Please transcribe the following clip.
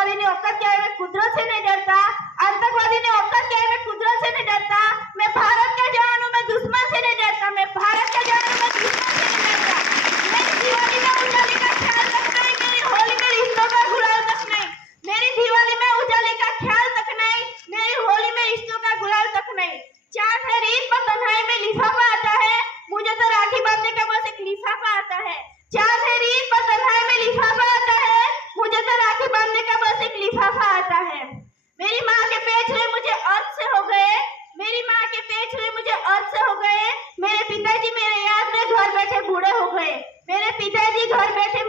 आतंकवादी ने औकात क्या है, मैं कुदरत से नहीं डरता। आतंकवादी ने औकात क्या है, मैं कुदरत से नहीं डरता। मैं भारत का जवान हूं, मैं दुश्मन से नहीं डरता। मैं भारत का जवान हूं, मैं दुश्मन से नहीं डरता। मेरी दिवाली में उजाले का ख्याल तक नहीं, मेरी होली में रिश्तों का गुलाल तक नहीं। मेरी दिवाली में उजाले का ख्याल तक नहीं, मेरी होली में रिश्तों का गुलाल तक नहीं। चांद है रीत पर तन्हाई में लिफाफा आता है, मुझे तो राखी बांधने का बस एक लिफाफा आता है। चांद है रीत पर तन्हाई में लिफाफा आता है, मुझे तो राखी बांधने का बस एक लिफाफा आता है। मेरी माँ के पेचड़े मुझे अर्थ से हो गए, मेरी माँ के पेचड़े मुझे अर्थ से हो गए। मेरे पिताजी मेरे याद में घर बैठे बूढ़े हो गए, मेरे पिताजी घर बैठे